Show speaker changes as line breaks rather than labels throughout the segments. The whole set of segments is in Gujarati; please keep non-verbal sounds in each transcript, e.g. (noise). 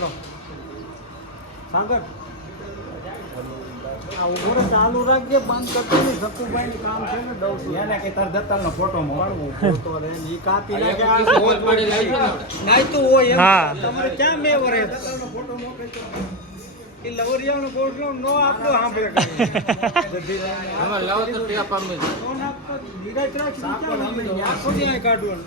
હાલો. સાગર. આ ઊભો ચાલુ રાખજે બંધ કરતો નહીં સતુભાઈ કામ છે ને દઉં છું.
એને કે તાર દત્તાનો ફોટો મોકલવો
ફોટો રે ઈ કાપી નાખે આ
હોલ પાડી લાવી છે ને.
હોય
હા.
તમારે ક્યાં મેં વરે ફોટો મોકલજો ઈ લવરિયાનો ગોઠલો નો આપડો સાંભળે કરી.
લાવો તો ત્યાં પામી
નો નાખતો કાઢવાનું.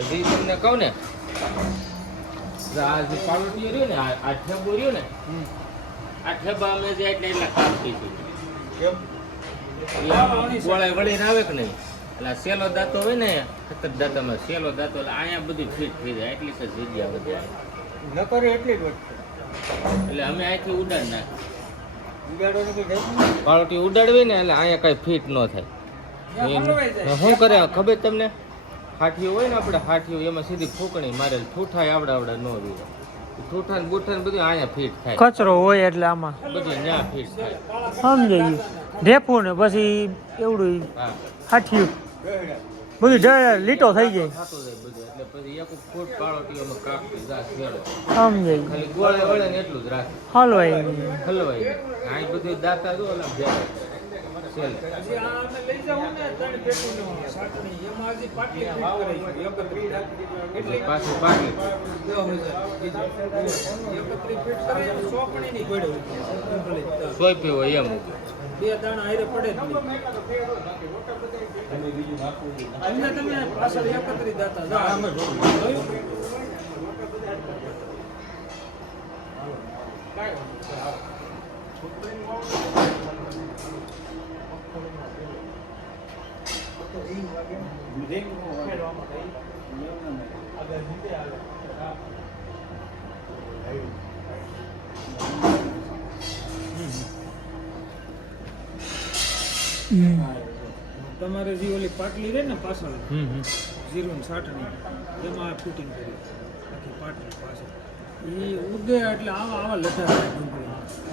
હજી તમને કહું ને આ જે પાળોટીઓ રહ્યો ને આ ઠેબો રહ્યો ને આ ઠેબા અમે જે એટલે એટલા કાપી છે ગોળાય વળીને આવે કે નહીં? એટલે સેલો દાંતો હોય ને ખતર દાંતામાં સેલો દાંતો એટલે અહીંયા બધું ફિટ થઈ જાય એટલી તો જગ્યા વધે
ન કરે એટલી જ
એટલે અમે અહીંથી ઉડાડ નાખી
ઉગાડો ને કઈ
ઉડાડવી ને એટલે અહીંયા કઈ ફિટ ન થાય. શું કરે? ખબર તમને? હાઠીઓ હોય ને આપણે હાઠીઓ એમાં સીધી ફૂંકણી મારે ઠૂઠા આવડા આવડા ન રહ્યો ઠૂઠા ને બુઠા ને બધું અહીંયા ફિટ થાય.
કચરો હોય એટલે આમાં.
બધું ન્યા ફિટ થાય.
સમજાય ઢેપુ ને પછી એવડું
હા.
બધું લીટો થઈ જાય.
એટલે પછી એક ફૂટ પાળોટીઓમાં કાપી જા છેડો.
સમજાઈ
ખાલી ગોળે વળે ને એટલું જ રાખે.
હલવાઈ ગયું.
હલવાઈ આ બધું દાતા જો ઓલા ભેગા છેલ્લે એટલે પાછું પાકી સોંપ્યું એમ
બે દાણા હારે પડે અમને તમે પાછળ એકત્રિત. જોયું? તમારે જે ઓલી પાટલી રહે ને પાછળ જીરો ને ની એમાં ફિટિંગ કરી. આખી પાટલી પાછળ. એ ઉગે એટલે આવા આવા લઠા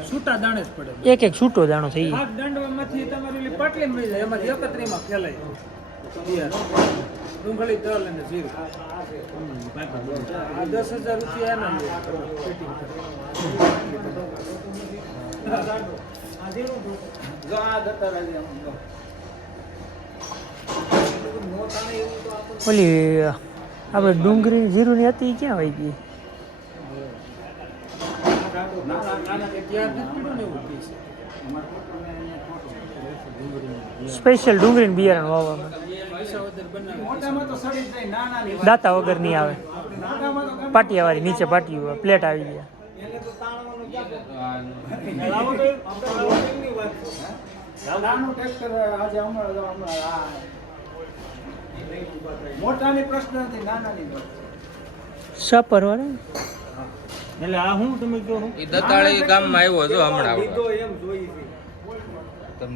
છૂટા દાણે જ પડે.
એક એક છૂટો દાણો થઈ
હાથ દાંડવામાંથી તમારી ઓલી પાટલી મળી જાય એમાંથી એકત્રીમાં ફેલાય. ડુંગળી તલ અને જીરું. આ દસ હજાર રૂપિયા એના
જો આ દત્તા રાજી
ઓલી આપણે ડુંગળી જીરુંની હતી ઈ ક્યાં વહી ગઈ
ત્યાં નથી પીડું ને એવું પીસ
સ્પેશિયલ ડુંગળીની બિયારણ વાવવામાં. દાતા વગર નહીં આવે. પાટિયાવાળી નીચે પાટિયું પ્લેટ આવી ગયા.
મોટાની પ્રશ્ન નથી નાનાની વાત છે.
સપર વાળા?
એટલે આ હું તમે કહો એ
ઈ દતાળી ગામમાં આવ્યો છો હમણાં
લીધો એમ જોઈ છે.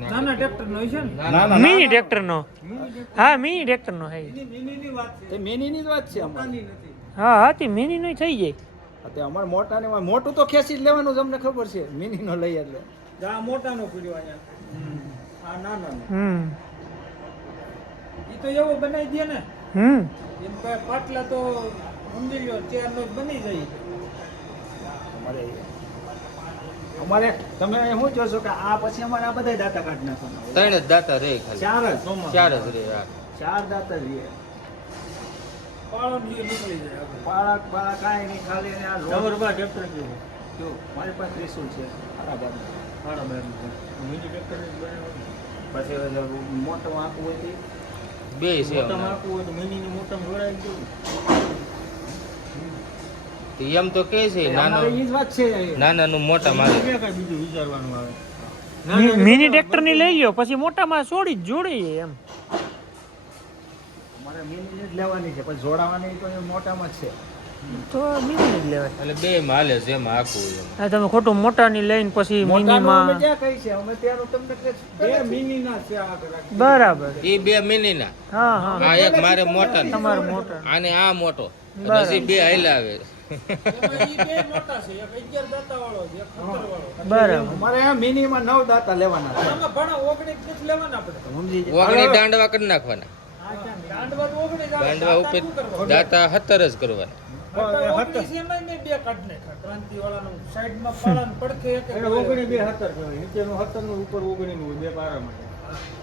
નાના ટ્રેક્ટર નો છે ને?
ના, ના.
મિની હા મિની હે
વાત છે.
તે મિનીની જ વાત છે અમારે.
નથી.
હા હા તે મિની નો થઈ જાય.
અત્યારે અમારે મોટાને માં- મોટું તો ખેંચી જ લેવાનું જ અમને ખબર છે. મિનીનો લઈ એટલે.
આ મોટાનો પીડ્યો અહીંયા. આ નાનાનો.
હમ.
એ તો એવો બનાવી દે ને.
હમ.
એમ પાટલા તો સમજી લો જ બની જાય.
અમારે અમારે તમે શું જોશો કે આ પછી અમારે આ બધા દાતા કાઢ નાખવાના
ત્રણ જ દાતા રે ખાલી.
ચાર જ?
ચાર જ રે.
ચાર દાતા જ પાળક
પાળો નીકળી જાય આગળ.
પાળા પાળા કાંઈ નહીં ખાલી આ
જબરબા ટ્રેક્ટર જેવું. કેવું
મારી પાસે ત્રિશુલ છે બાર
બાર મિની ટ્રેક્ટર બનાવવાનું
પછી મોટો આંકું હોય તે
બે છે
મોટામાં
હમણાં.
હોય તો મિનીની મોટામાં જોડાઈ ગયું.
એમ તો કે છે નાનો નાનાનું મોટા મારે.
બીજું વિચારવાનું આવે?
મિની ટ્રેક્ટરની લઈ લ્યો પછી મોટામાં છોડી જ જોડીએ એમ.
અમારે મિની જ લેવાની છે પછી જોડાવાની તો એ મોટામાં છે.
તો મિની જ લેવાય.
એટલે બે માં હાલે છે એમાં આખું એમ.
તમે ખોટું મોટાની લઈને પછી મિનીમાં
ક્યાં છે? અમે ત્યાંનું તમને
બે મિનીના છે
બરાબર.
એ બે મિનીના.
હા હા.
એક મારે મોટા.
તમારું મોટા.
અને આ મોટો. હજી બે હાલ્યા આવે
બે મોટા છે એક અગિયાર દાંતા વાળો છે. એક સત્તર વાળો
બરાબર
અમારે નવ દાતા લેવાના?
ઓગણી દાંડવા કરી નાખવાના.
દાંડવા
ઉપર દાતા હતર જ કરવાના.
બે કાઢી નાખ્યા. ક્રાંતિવાળાનું સાઈડમાં પાડાનું પડખે એક એક
એટલે ઓગણી બે સત્તર કહેવાય. નીચેનું સત્તરનું ઉપર ઓગણી નું બે પારા માટે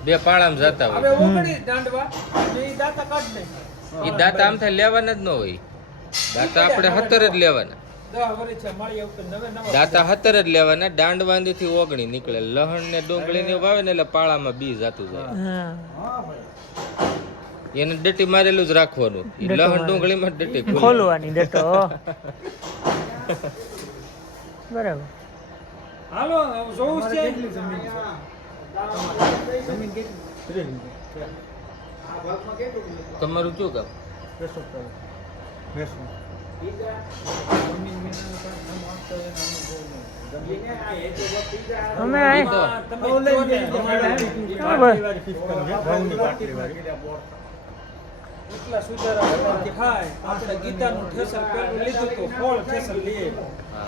બે પાળામાં જતા હોય.
દાંડવા દાંતા કાઢી નાખ્યા.
એ દાતા આમ થાય લેવાના જ ન હોય. દાતા આપણે હતર જ લેવાના.
દહ વર્ષ છે, માળી આવતા નવે નવા
દાતા હતર જ લેવાના દાંડવાંદી થી ઓગણી નીકળે. લહણ ને ડુંગળી ને વાવે ને એટલે પાળામાં બી જાતું જાય. એને ડટી મારેલું જ રાખવાનું. લહણ
ડુંગળી
માં ડટી ખોલવાની.
ડટો. (laughs) બરાબર.
હાલો જોવું છે.
તમારું શું કામ?
બેસો. કરો. બેસો. જમીન વિનાનું કાંઈ કામ આપતા હોય ને આનું બહુ નહીં.
અમે.
એટલા સુધારા આપણે ગીતાનું ઠેસર પેલું લીધું તો ફળ ઠેસર લઈએ.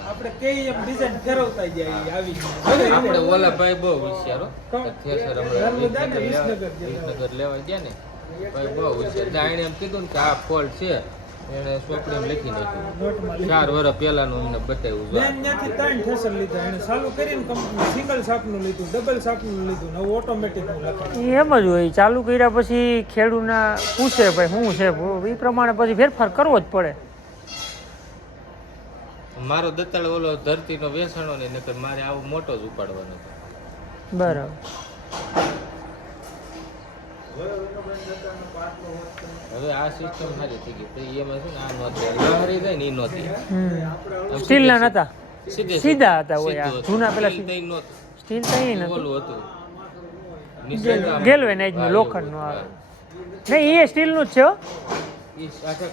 આપણે કેવી એમ ડિઝાઇન ફેરવતા જાય આવી
આપણે ઓલા ભાઈ બહુ હોશિયારો? થેસર હમણાં વિસનગર લેવા- ગયા ને. ભાઈ બહુ હોશિયાર. એમ કીધું ને કે આ ફોલ્ટ છે. એને ચોપડીમાં લખી નાખ્યું. ચાર વર્ષ પહેલાનું અમને બતાવ્યું.
મેં ત્યાંથી ત્રણ ઠેસર લીધા. એને ચાલુ કરીને કંપની સિંગલ શાકનું લીધું ડબલ શાકનું લીધું નવું
ઓટોમેટિક એમ જ હોય ચાલુ કર્યા પછી ખેડૂના પૂછે ભાઈ શું છે? એ પ્રમાણે પછી ફેરફાર કરવો જ પડે.
મારો દત્તાળ ઓલો ધરતીનો વેસણો ને નકર મારે આવો મોટો જ ઉપાડવાનો હતો
બરાબર.
હવે આ સિસ્ટમ સારી થઈ ગઈ. તો એમાં શું ને આ નહોતી લહેરી જાય ને એ નહોતી
સ્ટીલના નતા?
સીધા
હતા
હતું.
જૂના પેલા
સ્ટીલ તઈ નહોતું. ઓલું હતું. નિશાનનું
ગેલ્વેનાઇઝનું
હા,
લોખંડનું આવે. નહીં એ સ્ટીલનું જ છે હો.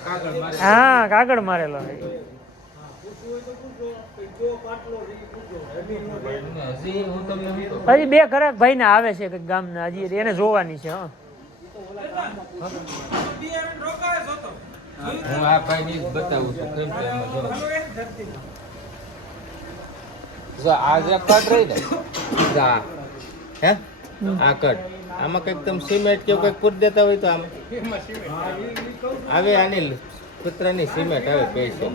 કાગળ મારે
હા કાગળ મારેલો
હજી?
બે ઘરાક ભાઈને આવે છે ગામના હજી એને જોવાની છે હા
બિયારણ રોકાય જ હતો.
હું. આ ભાઈને બતાવું છું કેમ જો. આ જે કટ રહી ને આ. હે? આ કટ. આમાં કંઈક તમે સિમેન્ટ કે કંઈક પૂરી દેતા હોય તો આમ. આવે આની કૂતરાની સિમેન્ટ આવે પૈસો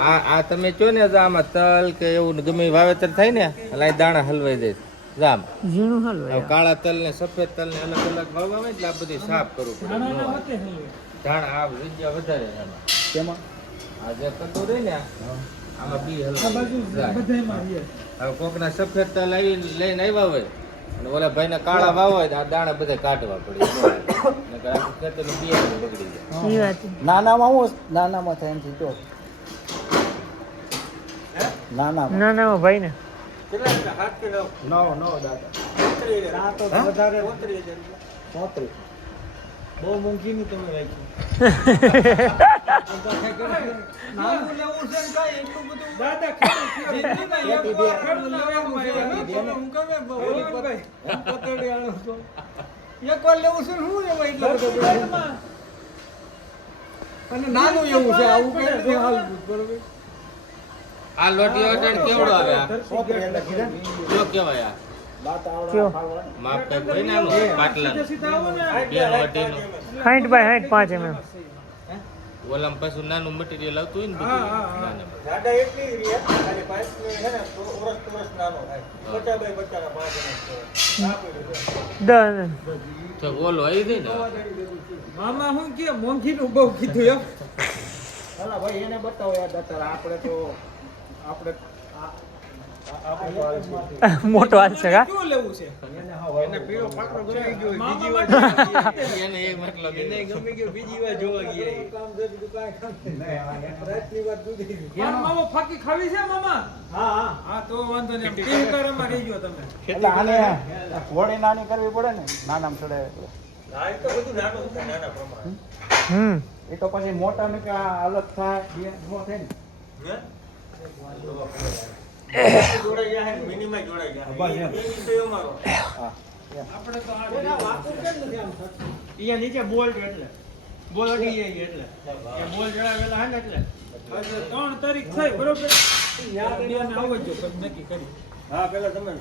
આ આ તમે કહો ને જો આમાં તલ કે એવું ગમે વાવેતર થાય ને એટલે દાણા હલવાઈ જાય. જામ
ઝીણું
હલવે કાળા તલ ને સફેદ તલ ને અલગ અલગ ભાવ આવે એટલે આ બધી સાફ કરવું પડે.
નાના
ન
હલવે.
ધાણા આ વિદ્યા વધારે એમાં
કેમાં
આ જે કટો રહી ને આમાં બી
રીએ.
હવે કોકના સફેદ તલ આવી લઈને આવ્યા હોય અને ઓલા ભાઈને કાળા વાવ હોય તો આ દાણા બધા કાઢવા પડે.
નાનામાં હું નાનામાં થાય એમ નાના નાનામાં
ના ના ભાઈ ને
નવ?
નવ નવ દાદા?
વધારે ત્રીસ હજાર.
ચોત્રીસ.
બહુ મોંઘી નું તમે રાખ્યું નાનું લેવું છે ને કાંઈ? એટલું બધું
દાદા ખેડૂત થયો.
જિંદગીમાં એક વાર લેવું છે શું લેવાય એટલા અને નાનું એવું છે આવું કે હાલ બરોબર?
આ લોટીઓ અટાણ કેવડો આવે
ને.
જો કેવાય માપ કંઈક હોય ને
ને
બે વટીનું
સાઠ બાય સાઠ પાંચ એમ
ઓલામાં પાછું નાનું મટીરિયલ આવતું હોય ને
હા,
બધું.
જાડા એટલી રહે, ખાલી પાઇપની છે ને, થોડો ઓરસ નાનો થાય. પચાસ બાય પચાસના પાંચ એમ કહેવાય. આપી દે.
દસ
તો ઓલો આવી ગઈ ને
મામા હું કે મોંઘીનું બહુ કીધું એમ
હાલા ભાઈ એને બતાવો યાર આપણે તો
મોટો હાલ છે કા
નાની કરવી પડે ને
નાના ચડે
હમ.
એ તો પછી મોટા ને હાલત થાય થાય ને.
નીચે બોલ એટલે બોલ અડી જાય એટલે બોલ જડાવેલા હે ને એટલે
ત્રણ તારીખ થાય બરોબર
યાદ
નક્કી કરી
હા, પેલા તમે